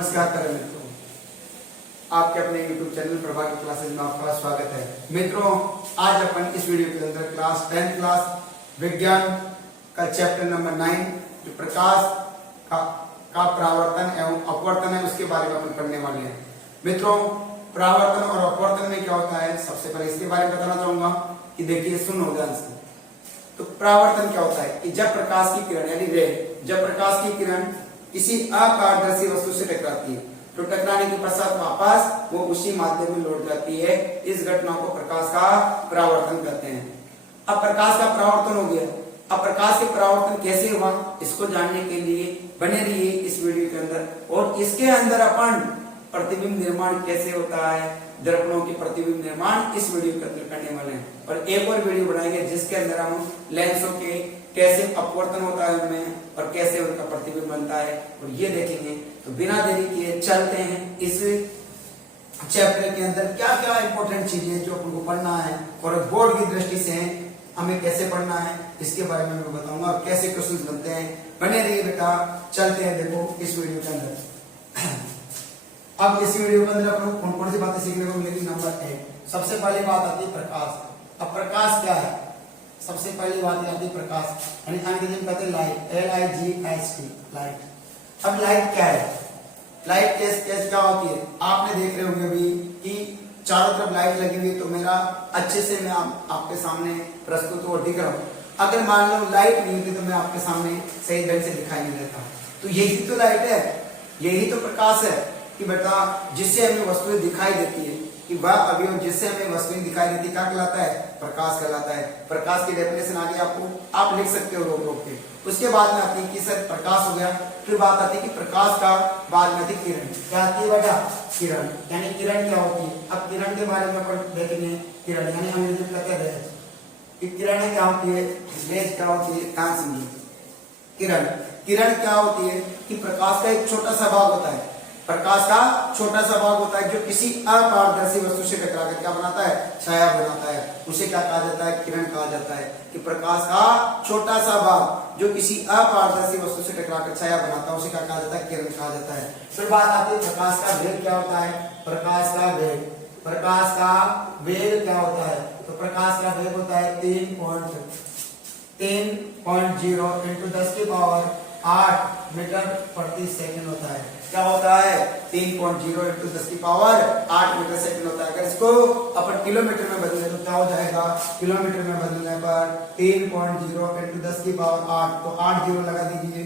नमस्कार करें मित्रों, आपके अपने YouTube चैनल प्रभाकर क्लासेस में आपका स्वागत है। मित्रों, आज अपन इस वीडियो के अंदर क्लास 10 क्लास विज्ञान का चैप्टर नंबर 9 जो प्रकाश का परावर्तन एवं अपवर्तन है उसके बारे में अपन पढ़ने वाले हैं। मित्रों, परावर्तन और अपवर्तन में क्या होता है, सबसे पहले इसके बारे में बताना चाहूंगा कि देखिए, सुनो ध्यान से। तो परावर्तन क्या होता है कि जब प्रकाश की किरण यानी रे, जब प्रकाश की किरण किसी अपारदर्शी वस्तु से टकराती है तो टकराने के पश्चात वापस वो उसी माध्यम में लौट जाती है। इस घटना को प्रकाश का परावर्तन कहते हैं। अब प्रकाश का परावर्तन हो गया, अब प्रकाश के परावर्तन कैसे हुआ इसको जानने के लिए बने रहिए इस वीडियो के अंदर। और इसके अंदर अपन प्रतिबिंब निर्माण कैसे होता है, दर्पणों के प्रतिबिंब निर्माण इस वीडियो के अंदर करने वाले हैं। और एक और वीडियो बनाएंगे जिसके अंदर हम लेंसों के कैसे अपवर्तन होता है उनमें और कैसे उनका प्रतिबिंब बनता है और ये देखेंगे। तो बिना देरी किए चलते हैं इस चैप्टर के अंदर क्या क्या इंपॉर्टेंट चीजें जो अपन को पढ़ना है और बोर्ड की दृष्टि से हमें कैसे पढ़ना है इसके बारे में मैं बताऊंगा और कैसे क्वेश्चन बनते हैं। बने रहिए बेटा, चलते हैं देखो इस वीडियो के अंदर। अब इस वीडियो के अंदर अपन कौन कौन सी बातें सीखने को मिलेगी। नंबर 1, सबसे पहली बात आती है प्रकाश। अब प्रकाश क्या है, सबसे पहली बात आती है प्रकाश, यानी अंग्रेजी में कहते हैं लाइट, LIGHT, लाइट। अब लाइट क्या है, लाइट कैसे क्या होती है, आपने देख रहे होंगे अभी कि चारों तरफ लाइट लगी हुई है तो मेरा अच्छे से मैं आपके सामने प्रस्तुत और दिख रहा हूँ। अगर मान लो लाइट नहीं होती तो मैं आपके सामने सही ढंग से दिखाई नहीं देता। तो यही तो लाइट है, यही तो प्रकाश है कि बेटा जिससे हमें वस्तुएं दिखाई देती है, कि वह अवयव जिससे हमें वस्तुएं दिखाई देती है क्या कहलाता है, प्रकाश कहलाता है। प्रकाश की डेफिनेशन आगे आप लिख सकते हो रोक रोक के। उसके बाद में आती है कि सर प्रकाश हो गया, फिर बात आती है कि प्रकाश का बाद में आती है किरण। क्या आती है बेटा, किरण। यानी किरण क्या होती है, अब किरण के बारे में अपन देखेंगे। किरण यानी अंग्रेजी में कहते हैं रेज। किरण क्या होती है, रेज क्या होती है, कहां समझिए। किरण, किरण क्या होती है कि प्रकाश का एक छोटा सा भाग होता है, प्रकाश का छोटा सा भाग होता है जो किसी अपारदर्शी वस्तु से टकराकर क्या बनाता है, छाया बनाता है। उसे क्या कहा जाता है, किरण कहा जाता है। कि प्रकाश का छोटा सा भाग जो किसी अपारदर्शी वस्तु से टकराकर छाया बनाता है उसे क्या कहा जाता है, किरण कहा जाता है। फिर बात आती है प्रकाश का वेग क्या होता है, प्रकाश का वेग, प्रकाश का वेग क्या होता है, तो प्रकाश का वेग होता है 3.0 × 10⁸ मीटर प्रति सेकंड होता है। क्या होता है, 3.0 × 10⁸ मीटर सेकंड होता है। अगर इसको अपन किलोमीटर में बदले तो क्या हो जाएगा, किलोमीटर में बदलने पर 3.0 × 10⁸, तो 8 जीरो लगा दीजिए।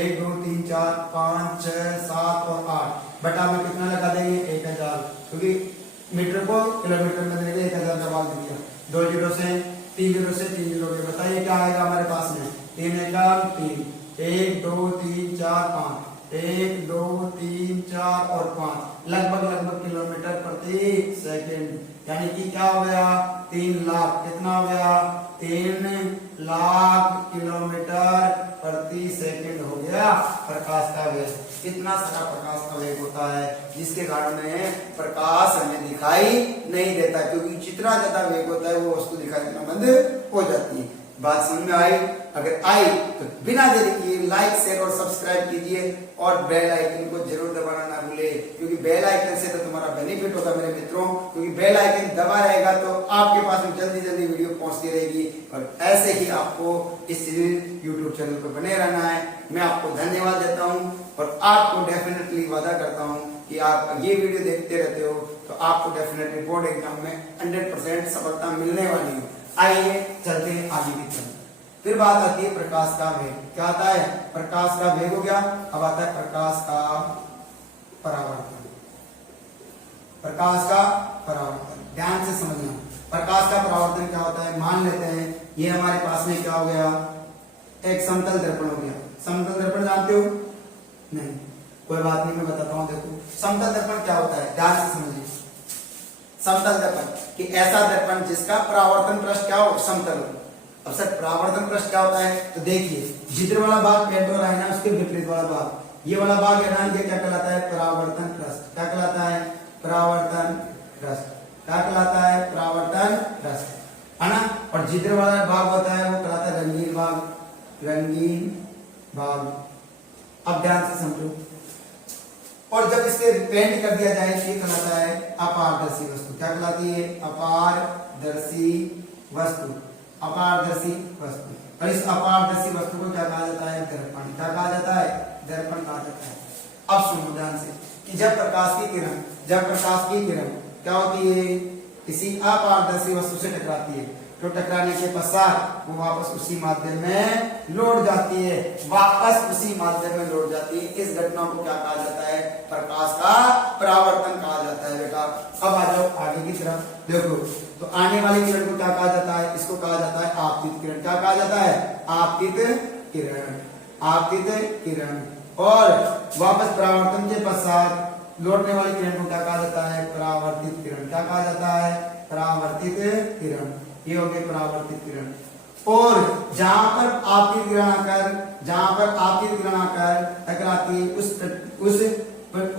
1 2 3 4 5 6 7 और 8 बटा में कितना लगा देंगे, 1000, क्योंकि मीटर को किलोमीटर में बदलेंगे 1000 दबा दीजिए। 2 जीरो से 3 जीरो से 3 जीरो के बताइए क्या आएगा हमारे पास में, 3 1 3, 1 2 3 4 5, 1 2 3 4 और 5 लगभग किलोमीटर प्रति सेकंड। यानी कि क्या हो गया, 3 लाख, कितना हो गया, 3 लाख किलोमीटर प्रति सेकंड हो गया प्रकाश का वेग। इतना सारा प्रकाश का वेग होता है जिसके कारण में प्रकाश हमें दिखाई नहीं देता, क्योंकि जितना ज्यादा वेग होता है वो वस्तु दिखाई देना बंद हो जाती है। बात समझ में आई, अगर आई तो बिना देरी किए लाइक शेयर और सब्सक्राइब कीजिए और बेल आइकन को जरूर दबाना ना भूले, क्योंकि बेल आइकन से तो तुम्हारा बेनिफिट होगा मेरे मित्रों, क्योंकि बेल आइकन दबा रहेगा तो आपके पास में जल्दी जल्दी वीडियो पहुंचती रहेगी और ऐसे ही आपको इस YouTube चैनल पर बने रहना है। मैं आपको धन्यवाद देता हूँ और आपको डेफिनेटली वादा करता हूँ कि आप ये वीडियो देखते रहते हो तो आपको डेफिनेटली बोर्ड एग्जाम में 100% सफलता मिलने वाली है। आइए चलते हैं आगे की तरफ। फिर बात आती है प्रकाश का वेग। क्या आता है, प्रकाश का वेग हो गया। अब आता है प्रकाश का परावर्तन। प्रकाश का परावर्तन ध्यान से समझना। प्रकाश का परावर्तन क्या होता है, मान लेते हैं ये हमारे पास में क्या हो गया, एक समतल दर्पण हो गया। समतल दर्पण जानते हो, नहीं, कोई बात नहीं, मैं बताता हूँ। देखो समतल दर्पण क्या होता है, ध्यान से समझिए। समतल दर्पण कि ऐसा दर्पण जिसका परावर्तन पृष्ठ क्या हो, समतल हो। अब सर परावर्तन पृष्ठ क्या होता है, तो देखिए जिधर वाला भाग पेंट हो रहा है ना उसके विपरीत वाला भाग, ये वाला भाग है ना, ये क्या कहलाता है, परावर्तन पृष्ठ। क्या कहलाता है, परावर्तन पृष्ठ। क्या कहलाता है, परावर्तन पृष्ठ, है ना। और जिधर वाला भाग होता है वो कहलाता है रंगीन भाग, रंगीन भाग। अब ध्यान से समझो, और जब इसके पेंट कर दिया जाए तो ये कहलाता है अपारदर्शी वस्तु। क्या कहलाती है? अपारदर्शी वस्तु। अपारदर्शी वस्तु। और इस अपारदर्शी वस्तु को क्या कहा जाता है? दर्पण। क्या कहा जाता है? दर्पण कहा जाता है। अब सुनो ध्यान से कि जब प्रकाश की किरण क्या होती है? किसी अपारदर्शी वस्तु से टकराती है, तो टकराने के पश्चात वो वापस उसी माध्यम में लौट जाती है, इस घटना को क्या कहा जाता है? प्रकाश का परावर्तन कहा जाता है। बेटा अब आ जाओ आगे की तरफ। देखो तो आने वाली किरण को क्या कहा जाता है? इसको कहा जाता है आपतित किरण। क्या कहा जाता है? आपतित किरण। और वापस परावर्तन के पश्चात लौटने वाली किरण को क्या कहा जाता है? परावर्तित किरण। क्या कहा जाता है? परावर्तित किरण। ये हो गई परावर्तित किरण। और जहां पर आपतित किरण आकर टकराती है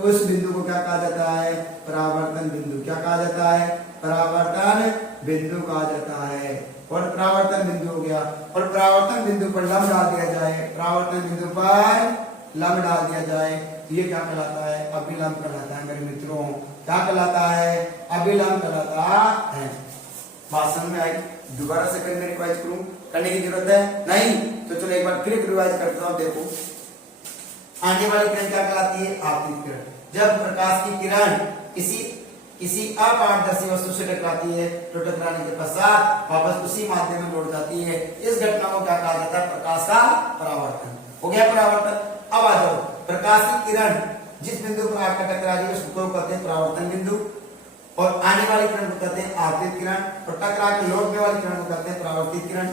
उस बिंदु को क्या कहा जाता है? परावर्तन बिंदु। क्या कहा जाता है? परावर्तन बिंदु कहा जाता है। और परावर्तन बिंदु हो गया। और परावर्तन बिंदु पर लंब डाल दिया जाए, ये क्या कहलाता है? अभिलंब कहलाता है मेरे मित्रों। क्या कहलाता है? अभिलंब कहलाता है। बात समझ में आई? दोबारा से करने रिवाइज करूं? करने की जरूरत है नहीं? तो चलो एक बार फिर रिवाइज करता हूं। देखो आने वाली किरण क्या कहलाती है? आपतित किरण। जब प्रकाश की किरण किसी अपारदर्शी वस्तु से टकराती है, तो टकराने के पश्चात वापस उसी माध्यम में लौट जाती है। इस घटना को क्या कहा जाता है? प्रकाश का परावर्तन। हो गया परावर्तन। अब आ जाओ, प्रकाश की किरण जिस बिंदु पर आकर टकरा रही है उसको कहते हैं परावर्तन बिंदु, और आने वाली किरण को कहते हैं आपतित किरण, और टकरा के लौटने वाली किरण को कहते हैं परावर्तित किरण,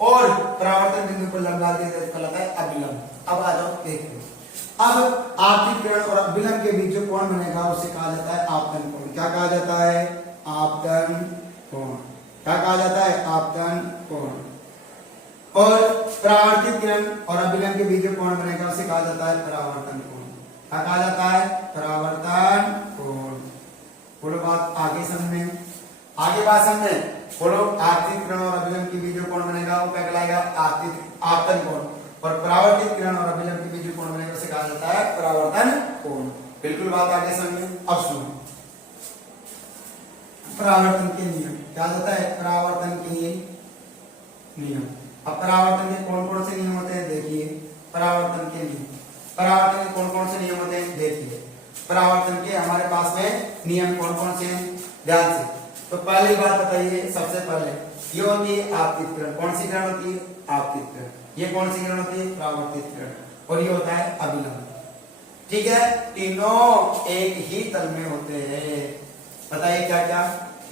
और परावर्तन बिंदु पर लंब डाल दिया कहलाता है अभिलंब। अब आ जाओ देखो, अब आपतित किरण और अभिलंब के बीच जो कोण बनेगा उसे कहा जाता है आपतन कोण। क्या कहा जाता है? आपतन कोण। क्या कहा जाता है? आपतन कोण। और परावर्तित किरण और अभिलंब के बीच जो कोण बनेगा उसे कहा जाता है परावर्तन कोण। क्या कहा जाता है? परावर्तन कोण। बोलो बात आगे समझ में? आगे बात समझ में? बोलो आपतित किरण और अभिलंब के बीच जो कोण बनेगा वो क्या कहलाएगा? आपतन कोण। और परावर्तित किरण और अभिलंब के बीच जो कोण बनेगा उसे कहा जाता है परावर्तन कोण। बिल्कुल बात आगे समझ में? अब सुनो परावर्तन के नियम। क्या होता है? परावर्तन के नियम। अब परावर्तन के कौन कौन से नियम होते हैं? देखिए परावर्तन के कौन कौन से नियम होते हैं? देखिए परावर्तन के हमारे पास में नियम कौन कौन से हैं? ध्यान से। तो पहली बात बताइए, सबसे पहले ये होती है आपतित किरण। कौन सी किरण होती है? आपतित किरण। ये कौन सी किरण होती है? परावर्तित किरण। और ये होता है अभिलंब। ठीक है, तीनों एक ही तल में होते हैं। बताइए क्या क्या?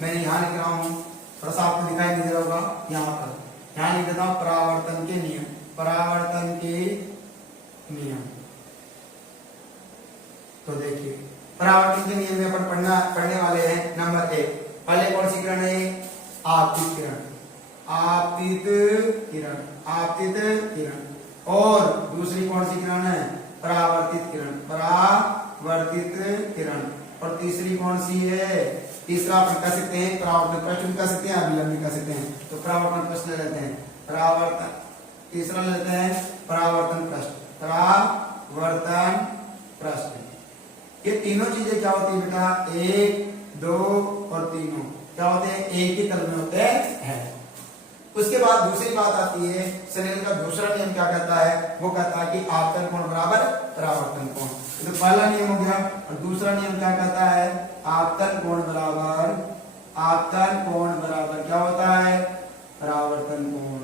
मैंने यहां लिख रहा हूं, थोड़ा सा आपको दिखाई नहीं दे रहा होगा, यहां पर यहां लिख देता हूं परावर्तन के नियम। परावर्तन के नियम। तो देखिए परावर्तन के नियम में अपन पढ़ने वाले हैं नंबर 1। पहले कौन सी किरण है? आपतित किरण। आपतित किरण। और दूसरी कौन सी किरण है? परावर्तित किरण। और तीसरी कौन सी है? तीसरा अपन कह सकते हैं परावर्तन पृष्ठ भी कह सकते हैं, अभिलंब भी कह सकते हैं। तो परावर्तन पृष्ठ ले लेते हैं, परावर्तन। तीसरा लेते हैं परावर्तन पृष्ठ। ये तीनों चीजें क्या होती है बेटा? 1, 2 और 3 क्या होते हैं? एक ही तल में होते हैं। उसके बाद दूसरी बात आती है, स्नेल का दूसरा नियम क्या कहता है? वो कहता है कि आपतन कोण बराबर परावर्तन कोण। तो पहला नियम हो गया। और दूसरा नियम क्या कहता है? आपतन कोण बराबर क्या होता है? परावर्तन कोण।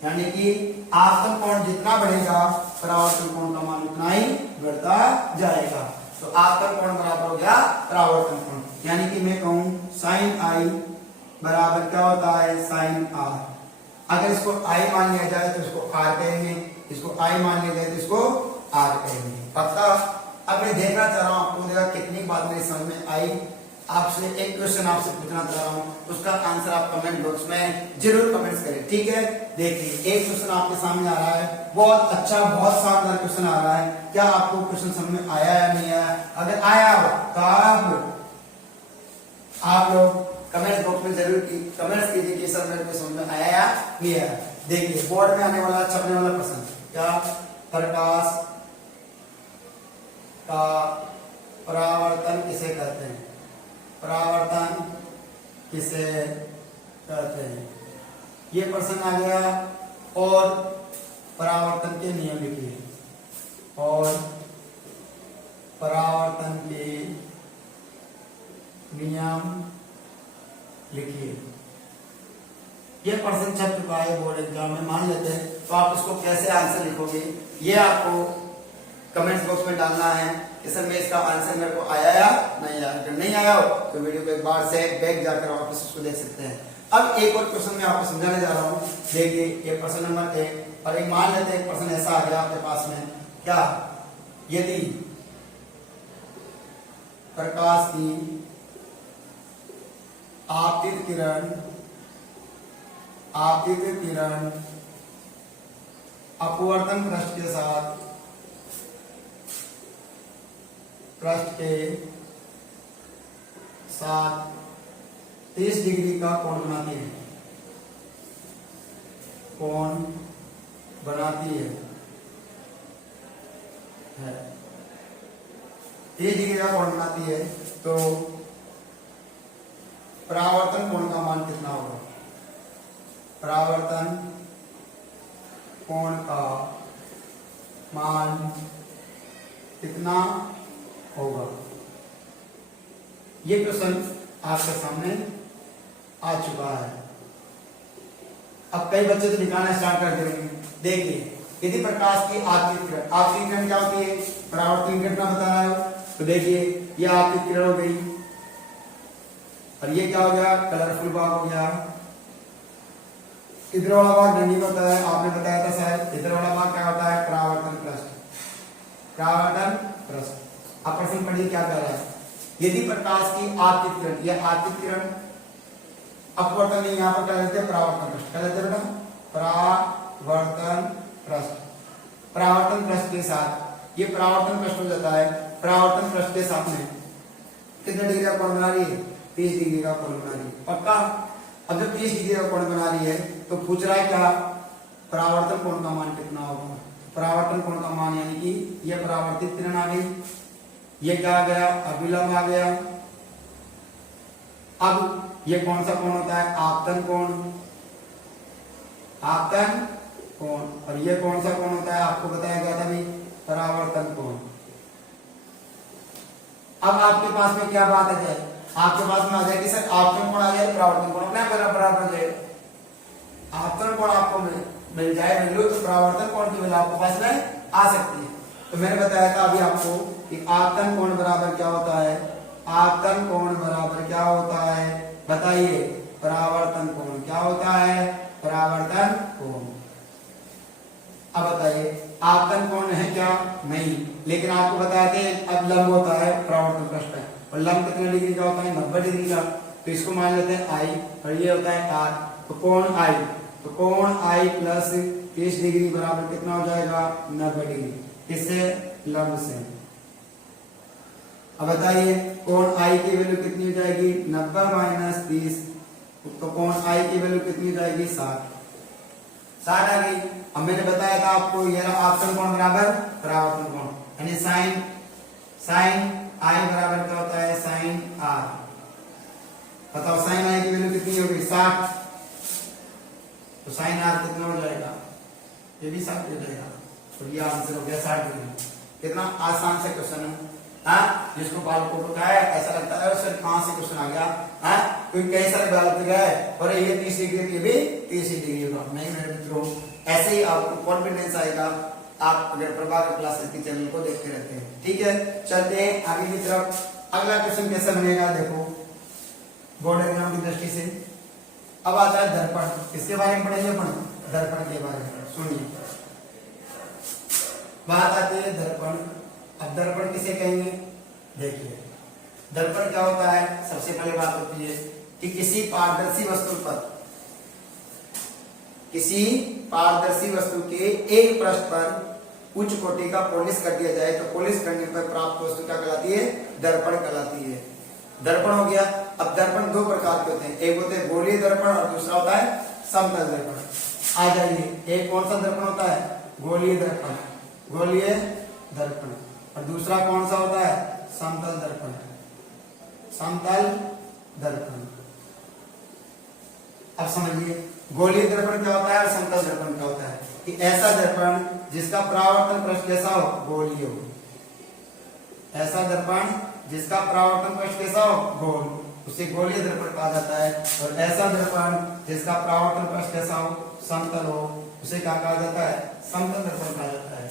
यानी कि आपतन कोण जितना बढ़ेगा परावर्तन कोण का मान उतना ही बढ़ता जाएगा। तो आपतन कोण बराबर हो गया परावर्तन कोण। यानी कि मैं कहूं sin i बराबर क्या होता है? sin r। अगर इसको i मान लिया जाए तो इसको r कहेंगे, इसको i मान लिया जाए तो इसको r कहेंगे। पक्का? अब मैं देखना चाह रहा हूं आपको देखा कितनी बात मेरी समझ में आई। आपसे एक क्वेश्चन आपसे पूछना चाह रहा हूं, उसका आंसर आप कमेंट बॉक्स में जरूर कमेंट्स करें। ठीक है, देखिए एक क्वेश्चन आपके सामने आ रहा है, बहुत अच्छा बहुत शानदार क्वेश्चन आ रहा है। क्या आपको क्वेश्चन समझ में आया या नहीं आया? अगर आया हो तो आप लोग कमेंट बॉक्स में जरूर कमेंट्स कीजिए कि सर मेरे को समझ में आया या नहीं आया। देखिए बोर्ड में आने वाला छपने वाला प्रश्न क्या? प्रकाश का परावर्तन किसे कहते हैं? परावर्तन किसे कहते हैं? ये प्रश्न आ गया। और परावर्तन के नियम लिखिए। और परावर्तन के नियम लिखिए। ये प्रश्न छप चुका है बोर्ड एग्जाम में, मान लेते हैं। तो आप इसको कैसे आंसर लिखोगे ये आपको कमेंट बॉक्स में डालना है कि सर मैं इसका आंसर मेरे को आया या नहीं आया। अगर नहीं आया हो तो वीडियो को एक बार से बैक जाकर वापस उसको देख सकते हैं। अब एक और क्वेश्चन मैं आपको समझाने जा रहा हूँ। देखिए ये प्रश्न नंबर 1 और एक मान लेते हैं एक प्रश्न ऐसा आ गया आपके पास में, क्या यदि प्रकाश की आपतित किरण अपवर्तन पृष्ठ के साथ 30 डिग्री का कोण बनाती है 30 डिग्री का कोण बनाती है तो परावर्तन कोण का मान कितना होगा? परावर्तन कोण का मान कितना होगा? ये क्वेश्चन आपके सामने आ चुका है। अब कई बच्चे तो निकालना स्टार्ट कर देंगे। देखिए यदि प्रकाश की आपतित किरण क्या होती है? परावर्तन किरण बता रहा है। तो देखिए ये आपतित किरण हो गई और ये क्या हो गया? कलरफुल भाग हो गया। इधर वाला भाग नहीं बताया, आपने बताया था शायद। इधर वाला भाग क्या होता है? परावर्तन पृष्ठ। अब प्रश्न पढ़िए क्या कह रहा है। यदि प्रकाश की आपतित किरण, यह आपतित किरण अपवर्तन नहीं, यहाँ पर क्या लेते हैं? परावर्तन पृष्ठ। क्या लेते हैं? परावर्तन पृष्ठ। परावर्तन पृष्ठ के साथ ये परावर्तन पृष्ठ हो जाता है। परावर्तन पृष्ठ के साथ में कितने डिग्री का कोण बना रही है? 30 डिग्री का कोण बना रही है। पक्का? अब जब 30 डिग्री का कोण बना रही है तो पूछ रहा है क्या? परावर्तन कोण का मान कितना होगा? परावर्तन कोण का मान यानी कि यह परावर्तित किरण आ गई, ये क्या आ गया? अभिलंब आ गया। अब ये कौन सा कोण होता है? आपतन कोण। आपतन कोण। और ये कौन सा कोण होता है? आपको बताया गया था भी, परावर्तन कोण। अब आपके पास में क्या बात आ जाए? आपके पास में आ जाए कि सर आपतन कोण आ जाए, परावर्तन कोण अपने बराबर हो जाए। आपतन कोण आपको मिल जाए वैल्यू तो परावर्तन कोण की वैल्यू आपके पास में आ सकती है। तो मैंने बताया था अभी आपको कि आपतन कोण बराबर क्या होता है? आपतन कोण बराबर क्या होता है? बताइए। परावर्तन कोण। क्या होता है? परावर्तन कोण। अब बताइए आपतन कोण है क्या? नहीं, लेकिन आपको बताया था अब लंब होता है परावर्तन पृष्ठ और लंब कितने डिग्री का होता है? 90 डिग्री का। तो इसको मान लेते हैं आई और ये होता है आर। तो कोण आई, तो कोण आई प्लस 30 डिग्री बराबर कितना हो जाएगा? 90 डिग्री। किससे? लंब से। अब बताइए कोण आई की वैल्यू कितनी हो जाएगी? 90 माइनस 30। तो कोण आई की वैल्यू कितनी हो जाएगी? 60 आ गई। अब मैंने बताया था आपको यह आपतन कोण बराबर परावर्तन कोण, यानी साइन आई बराबर क्या होता है? Sine R. बताओ साइन आई की वैल्यू कितनी होगी? 60। तो साइन आर कितना हो जाएगा? ये भी 60 हो जाएगा। तो ये आंसर हो गया 60 डिग्री। कितना आसान से क्वेश्चन है, हाँ? जिसको बालकों को क्या है ऐसा लगता है सर कहां से क्वेश्चन आ गया, हाँ? क्योंकि कई सारे बालक गए और ये 30 डिग्री की भी 30 डिग्री होगा। नहीं मेरे मित्रों, ऐसे ही आपको कॉन्फिडेंस आएगा आप अगर प्रभाकर क्लासेस के चैनल को देखते रहते हैं। ठीक है, चलते हैं आगे की तरफ। अगला क्वेश्चन कैसा बनेगा देखो बोर्ड एग्जाम की दृष्टि से। अब आता है दर्पण। किसके बारे में पढ़ेंगे अपन? दर्पण के बारे में। सुनिए बात आती है दर्पण। अब दर्पण किसे कहेंगे? देखिए दर्पण क्या होता है? सबसे पहले बात होती है कि किसी पारदर्शी वस्तु के एक पृष्ठ पर उच्च कोटि का पॉलिश कर दिया जाए तो पॉलिश करने पर प्राप्त वस्तु क्या कहलाती है? दर्पण कहलाती है। दर्पण हो गया। अब दर्पण दो प्रकार के होते हैं, एक होते हैं गोलीय दर्पण और दूसरा होता है समतल दर्पण। आ जाइए, एक कौन सा दर्पण होता है? गोलीय दर्पण। गोलीय दर्पण और दूसरा कौन सा होता है? समतल दर्पण। समतल दर्पण। अब समझिए गोलीय दर्पण क्या होता है और समतल दर्पण क्या होता है। कि ऐसा दर्पण जिसका परावर्तन पृष्ठ कैसा हो? गोलीय हो। ऐसा दर्पण जिसका परावर्तन पृष्ठ कैसा हो? गोल, उसे गोलीय दर्पण कहा जाता है। और ऐसा दर्पण जिसका परावर्तन पृष्ठ कैसा हो? समतल हो, उसे क्या कहा जाता है? समतल दर्पण कहा जाता है।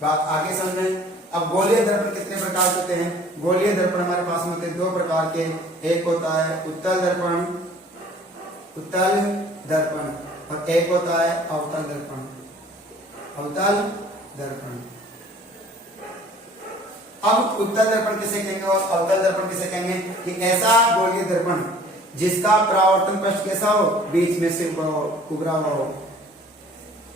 बात आगे समझें। अब गोलीय दर्पण कितने प्रकार के होते हैं? गोलीय दर्पण हमारे पास में होते हैं दो प्रकार के। एक होता है उत्तल दर्पण, उत्तल दर्पण, और एक होता है अवतल दर्पण, अवतल दर्पण। अब उत्तल दर्पण किसे कहेंगे और अवतल दर्पण किसे कहेंगे? कि ऐसा गोलीय दर्पण जिसका परावर्तन पृष्ठ कैसा हो? बीच में से उभरा हुआ हो।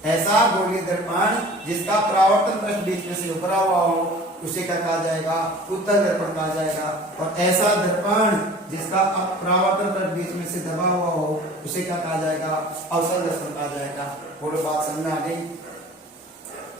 ऐसा गोलीय दर्पण जिसका परावर्तन पृष्ठ बीच में से उभरा हुआ हो, उसे क्या कहा जाएगा? उत्तल दर्पण कहा जाएगा। और ऐसा दर्पण जिसका परावर्तन पृष्ठ बीच में से दबा हुआ हो, उसे क्या कहा जाएगा? अवतल दर्पण कहा जाएगा। बोलो बात समझ में आ गई?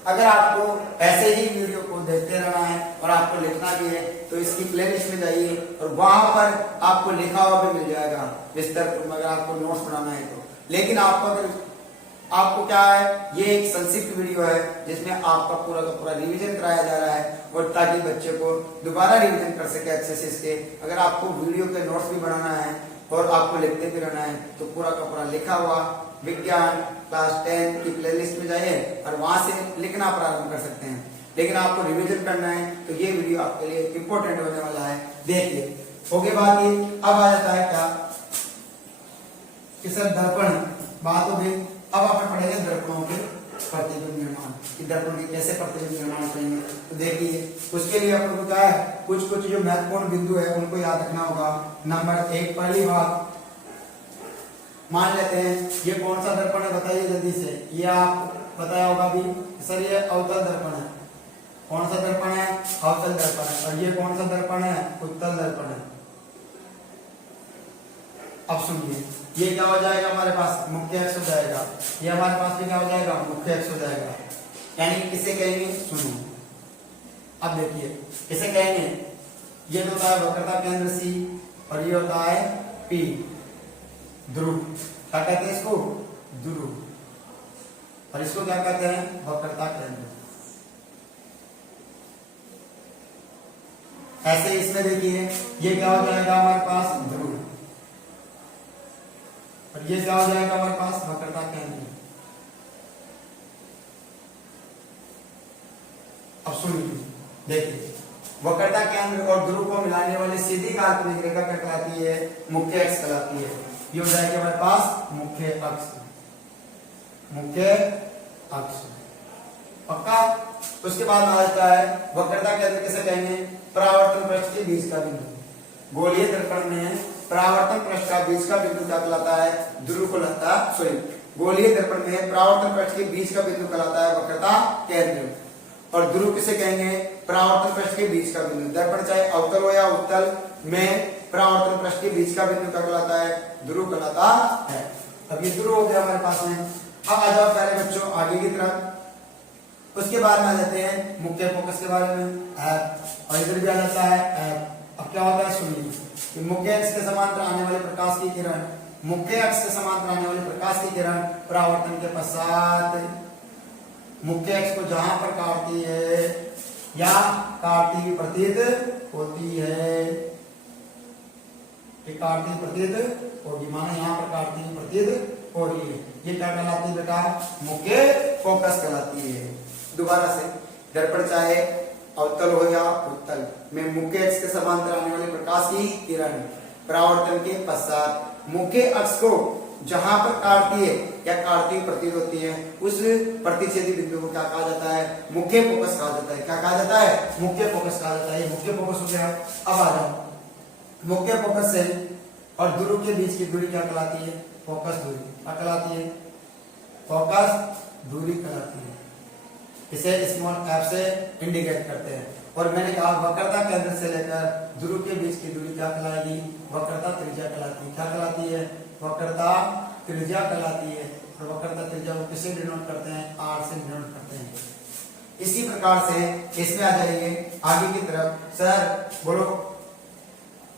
अगर आपको ऐसे ही वीडियो को देखते रहना है और आपको लिखना भी है तो इसकी प्लेलिस्ट में जाइए और वहां पर आपको लिखा हुआ भी मिल जाएगा विस्तार में, अगर आपको नोट्स बनाना है तो। लेकिन आपको क्या है, ये एक संक्षिप्त वीडियो है जिसमें आपका पूरा का पूरा रिवीजन कराया जा रहा है, और ताकि बच्चे को दोबारा रिवीजन कर सके अच्छे से इसके। अगर आपको वीडियो के नोट्स भी बनाना है और आपको लिखते भी रहना है तो पूरा का पूरा लिखा हुआ विज्ञान क्लास 10 की प्लेलिस्ट में जाइए और वहां से लिखना प्रारंभ कर सकते हैं। लेकिन आपको रिवीजन करना है तो ये वीडियो आपके लिए इंपॉर्टेंट होने वाला है, देखिए। ओके, बात ये अब आ जाता है क्या कि सर दर्पण बात हो गई। अब अपन पढ़ेंगे दर्पणों के प्रतिबिंब निर्माण, कि दर्पण के कैसे प्रतिबिंब निर्माण करेंगे। तो देखिए उसके लिए अपन को क्या है, कुछ जो महत्वपूर्ण बिंदु है उनको याद रखना होगा। नंबर 1, पहली बात मान लेते हैं ये कौन सा दर्पण है, बताइए जल्दी से। ये आपको बताया होगा भी सर ये अवतल दर्पण है। कौन सा दर्पण है? अवतल दर्पण है। और ये कौन सा दर्पण है? उत्तल दर्पण है। अब सुनिए ये क्या हो जाएगा हमारे पास? मुख्य अक्ष हो जाएगा। ये हमारे पास भी क्या हो जाएगा? मुख्य अक्ष हो जाएगा। यानी किसे कहेंगे? सुनो अब देखिए किसे कहेंगे? ये जो होता है वक्रता केंद्र C और ये होता है P, ध्रुव। क्या कहते हैं इसको? ध्रुव। और इसको क्या कहते हैं? वक्रता केंद्र। ऐसे इसमें देखिए ये क्या हो जाएगा हमारे पास? ध्रुव। और ये क्या हो जाएगा हमारे पास? वक्रता केंद्र। अब सुनिए देखिए वक्रता केंद्र और ध्रुव को मिलाने वाली सीधी काल्पनिक रेखा क्या कहलाती है? मुख्य अक्ष कहलाती है। ये हो जाएगा हमारे पास मुख्य अक्ष, मुख्य अक्ष। पक्का? उसके बाद आ जाता है वक्रता केंद्र किसे कहेंगे? परावर्तन पृष्ठ के बीच का बिंदु। गोलीय दर्पण में परावर्तन पृष्ठ का बीच का बिंदु क्या कहलाता है? ध्रुव कहलाता है। सॉरी, गोलीय दर्पण में परावर्तन पृष्ठ के बीच का बिंदु कहलाता है वक्रता केंद्र। और ध्रुव किसे कहेंगे? परावर्तन पृष्ठ के बीच का बिंदु। दर्पण चाहे अवतल हो या उत्तल में परावर्तन पृष्ठ के बीच का बिंदु क्या कहलाता है? ध्रुव कहलाता है। अब ये ध्रुव हो गया हमारे पास में। अब आ जाओ प्यारे बच्चों आगे की तरफ। उसके बाद में आ जाते हैं मुख्य फोकस के बारे में, एफ। और इधर भी आ जाता है एफ। अब क्या होता है सुनिए कि मुख्य अक्ष के समांतर आने वाले प्रकाश की किरण, मुख्य अक्ष के समांतर आने वाले प्रकाश की किरण परावर्तन के पश्चात मुख्य अक्ष को जहां पर काटती है या काटती हुई प्रतीत होती है, काटती हुई प्रतीत होगी, माने यहाँ पर काटती हुई प्रतीत हो रही है, ये क्या कहलाती है बेटा? मुख्य फोकस कहलाती है। दोबारा से दर्पण चाहे अवतल हो या उत्तल में मुख्य अक्ष के समांतर आने वाले प्रकाश की किरण परावर्तन के पश्चात मुख्य अक्ष को जहां पर काटती है या काटती प्रतीत होती है उस प्रतिच्छेदी बिंदु को क्या कहा जाता है? मुख्य फोकस कहा जाता है। क्या कहा जाता है? मुख्य फोकस कहा जाता है। ये मुख्य फोकस हो गया। अब आ जाओ मुख्य फोकस से और ध्रुव के बीच की दूरी क्या कहलाती है? फोकस दूरी। क्या कहलाती है? फोकस दूरी कहलाती है। इसे स्मॉल एफ से इंडिकेट करते हैं। और मैंने कहा वक्रता केंद्र से लेकर ध्रुव के बीच की दूरी क्या कहलाएगी? वक्रता त्रिज्या कहलाती है। क्या कहलाती है? वक्रता त्रिज्या कहलाती है। और वक्रता त्रिज्या को किससे डिनोट करते हैं? आर से डिनोट करते हैं। इसी प्रकार से इसमें आ जाइए आगे की तरफ। सर बोलो,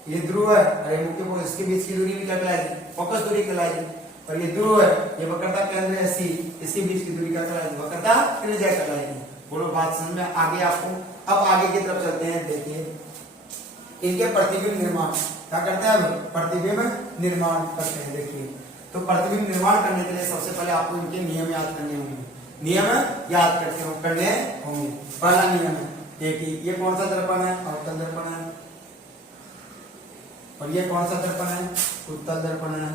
ये ध्रुव है, अरे मुख्य फोकस, इसके बीच की दूरी भी क्या कहलाएगी? फोकस दूरी कहलाएगी। और ये ध्रुव है, ये वक्रता केंद्र है सी, इसके बीच की दूरी क्या कहलाएगी? वक्रता त्रिज्या कहलाएगी। बोलो बात समझ में आगे आपको? अब आगे की तरफ चलते हैं। देखिए इनके प्रतिबिंब निर्माण क्या करते हैं? अब प्रतिबिंब निर्माण करते हैं। देखिए तो प्रतिबिंब निर्माण करने के लिए सबसे पहले आपको इनके नियम याद करने होंगे। नियम याद करने होंगे। पहला नियम है, देखिए ये कौन सा दर्पण है? अवतल दर्पण है। और ये कौन सा दर्पण है? उत्तल दर्पण है।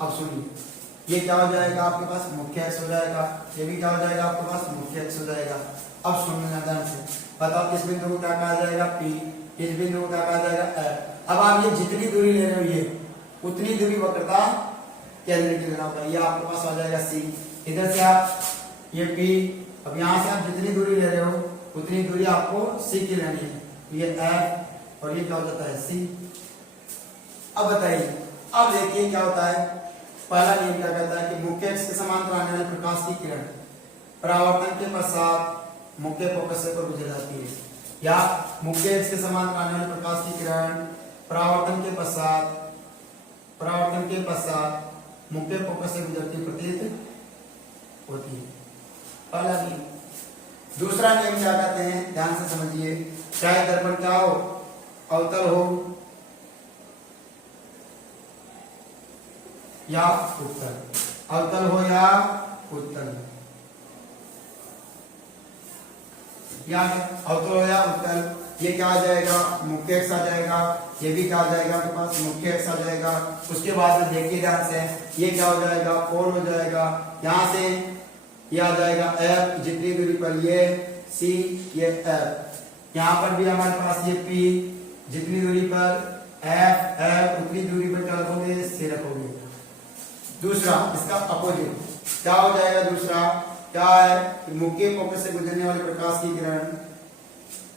अब सुनिए, ये क्या हो जाएगा आपके पास? मुख्य अक्ष हो जाएगा। ये भी क्या हो जाएगा आपके पास? मुख्य अक्ष हो जाएगा। अब सुनना ध्यान से, बताओ इस बिंदु को क्या कहा जाएगा? P। इस बिंदु को क्या कहा जाएगा? F। अब आप ये जितनी दूरी ले रहे हो ये उतनी दूरी वक्रता केंद्र की लेना होगा। ये आपके पास आ जाएगा C। इधर से आप ये P, अब यहाँ से आप जितनी दूरी ले रहे हो उतनी दूरी आपको C की लेनी है। ये F और ये क्या हो जाता है? C। अब बताइए, अब देखिए क्या होता है। पहला नियम क्या कहता है कि मुख्य अक्ष के समांतर आने वाले प्रकाश की किरण परावर्तन के पश्चात मुख्य फोकस से गुजर जाती है, या मुख्य अक्ष के समांतर आने वाले प्रकाश की किरण परावर्तन के पश्चात मुख्य फोकस से गुजरती प्रतीत होती है। पहला नियम। दूसरा नियम क्या कहते हैं? ध्यान से समझिए, चाहे दर्पण क्या हो, अवतल हो या उत्तल, अवतल हो या उत्तल, या अवतल हो या उत्तल, ये क्या आ जाएगा? मुख्य अक्ष आ जाएगा। ये भी क्या आ जाएगा आपके पास? मुख्य अक्ष आ जाएगा। उसके बाद में देखिए ध्यान से, ये क्या हो जाएगा? कोण हो जाएगा। यहाँ से ये आ जाएगा F, जितनी दूरी पर ये C, ये F। यहाँ पर भी हमारे पास ये P, जितनी दूरी पर F उतनी दूरी पर क्या रखोगे? C रखोगे। दूसरा इसका अपोजिट क्या हो जाएगा? दूसरा क्या है कि मुख्य फोकस से गुजरने वाले प्रकाश की किरण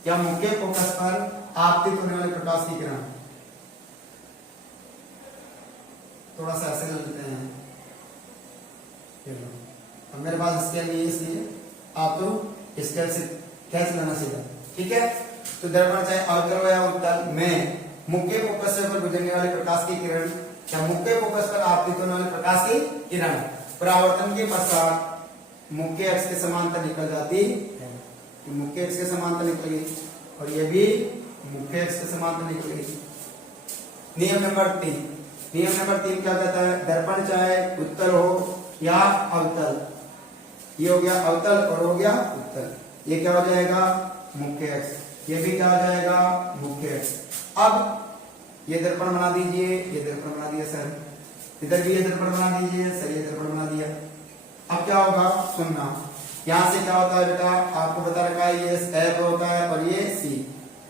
या मुख्य फोकस पर आपतित होने वाले प्रकाश की किरण, थोड़ा सा ऐसे लेते हैं। अब मेरे पास स्केल नहीं है, इसलिए आप तो स्केल से कैच लेना सीधा, ठीक है। तो दर्पण चाहे अवतल या उत्तल में मुख्य फोकस से गुजरने वाले प्रकाश की किरण या मुख्य फोकस पर आपतित होने वाले प्रकाश की किरण परावर्तन के पश्चात मुख्य अक्ष के समांतर निकल जाती है। मुख्य अक्ष के समांतर निकलेगी और ये भी मुख्य अक्ष के समांतर निकलेगी। नियम नंबर 3। नियम नंबर 3 क्या कहता है? दर्पण चाहे उत्तल हो या अवतल, ये हो गया अवतल और हो गया उत्तल। ये क्या हो जाएगा? मुख्य अक्ष। ये भी क्या हो जाएगा? मुख्य अक्ष। अब ये दर्पण बना दीजिए, ये दर्पण बना दिया सर, इधर भी ये दर्पण बना दीजिए सर, ये दर्पण बना दिया। अब क्या होगा? सुनना, यहाँ से क्या होता है बेटा? आपको बता रखा है ये F होता है और ये C,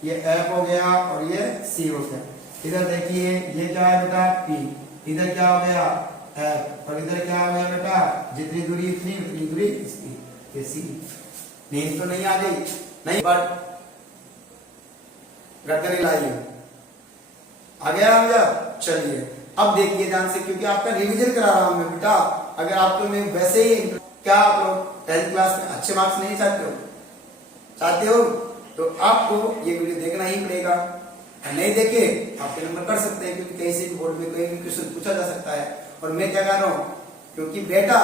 ये F हो गया और ये C हो गया। इधर देखिए ये क्या है बेटा? P, इधर क्या हो गया? F, और इधर क्या हो गया बेटा? जितनी दूरी इतनी उतनी दूरी इसकी, ये C। नींद तो नहीं आ गई? नहीं, बट गर्दन हिलाइए। आ गया समझा? चलिए अब देखिए ध्यान से, क्योंकि आपका रिवीजन करा रहा हूं मैं बेटा। अगर आपको मैं वैसे ही, क्या आप लोग 10th क्लास में अच्छे मार्क्स नहीं चाहते हो तो आपको ये वीडियो देखना ही पड़ेगा। नहीं देखे आपके नंबर कर सकते हैं, क्योंकि कहीं से भी बोर्ड में कोई भी क्वेश्चन पूछा जा सकता है। और मैं क्या कह रहा हूं, क्योंकि बेटा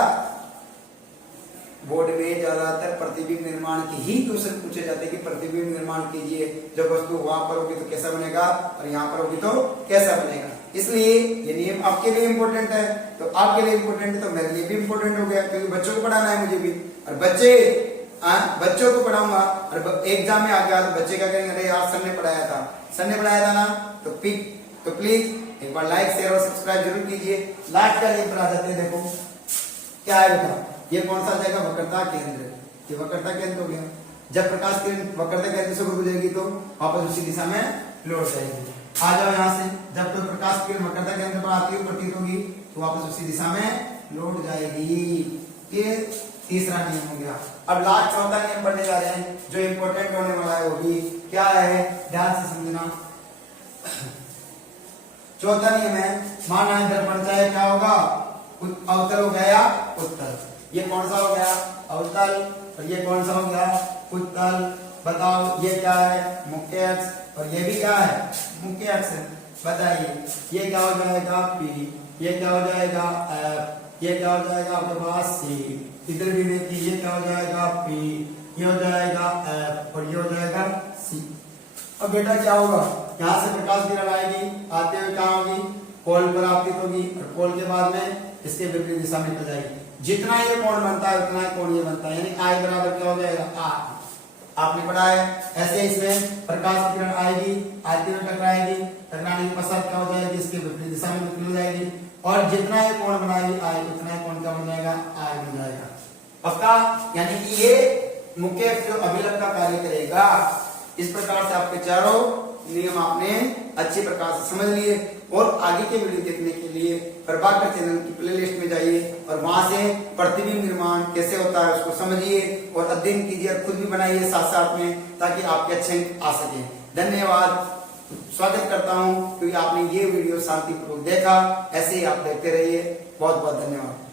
बोर्ड में ज्यादातर प्रतिबिंब निर्माण की ही क्वेश्चन पूछे जाते हैं कि प्रतिबिंब निर्माण कीजिए, जब वस्तु वहां पर होगी तो कैसा बनेगा और यहाँ पर होगी तो कैसा बनेगा। इसलिए ये नियम आपके लिए इंपॉर्टेंट है, तो आपके लिए इंपॉर्टेंट है तो मेरे लिए भी इंपॉर्टेंट हो गया, क्योंकि बच्चों को पढ़ाना है मुझे भी। और बच्चों को पढ़ाऊंगा और एग्जाम में आ गया तो बच्चे क्या करेंगे? अरे यार सर ने पढ़ाया था ना। तो प्लीज एक बार लाइक शेयर और सब्सक्राइब जरूर कीजिए। लास्ट का लिंक पर आ जाते हैं। देखो क्या है बेटा? ये कौन सा जाएगा? वक्रता केंद्र। ये वक्रता केंद्र हो गया। जब प्रकाश किरण वक्रता केंद्र से गुजरेगी तो वापस उसी दिशा में लौट जाएगी। आ जाओ यहाँ से, जब कोई प्रकाश किरण वक्रता केंद्र पर आती है प्रतीत होगी तो वापस उसी दिशा में लौट जाएगी। ये तीसरा नियम हो गया। अब लास्ट चौथा नियम पढ़ने जा रहे हैं, जो इंपॉर्टेंट होने वाला है। वो भी क्या है? ध्यान से समझना। चौथा नियम है, माना है दर्पण चाहे क्या होगा? अवतल हो गया उत्तल। ये कौन सा हो गया अवतल और ये कौन सा हो गया उत्तल। बताओ ये क्या है मुख्य अक्ष और ये भी क्या है मुख्य अक्ष। बताइए ये क्या हो जाएगा P, ये क्या हो जाएगा F, ये क्या हो जाएगा आपके पास C, इधर भी देखिए ये क्या हो जाएगा P, ये हो जाएगा F और ये हो जाएगा C। अब बेटा क्या होगा यहाँ से प्रकाश किरण आएगी आते हुए क्या होगी कोल पर आपतित होगी और कोल के बाद में इसके विपरीत दिशा में निकल जाएगी। जितना ये कोण बनता है उतना ही कोण ये बनता है यानी I बराबर क्या हो जाएगा R। आपने पढ़ा है ऐसे इसमें प्रकाश की किरण आएगी आते हुए टकराएगी टकराने के पश्चात क्या हो जाएगी इसके विपरीत दिशा में निकल जाएगी और जितना ये कोण बनाएगी I उतना ही कोण क्या बन जाएगा I बन जाएगा। पक्का यानी कि ये मुख्य अक्ष अभिलंब का कार्य करेगा। इस प्रकार से आपके चारों नियम आपने अच्छे प्रकार से समझ लिए और आगे के वीडियो देखने के लिए प्रभाकर चैनल की प्लेलिस्ट में जाइए और वहां से प्रतिबिंब निर्माण कैसे होता है उसको समझिए और अध्ययन कीजिए और खुद भी बनाइए साथ साथ में ताकि आपके अच्छे अंक आ सके। धन्यवाद। स्वागत करता हूं क्योंकि आपने ये वीडियो शांतिपूर्वक देखा। ऐसे ही आप देखते रहिए। बहुत बहुत धन्यवाद।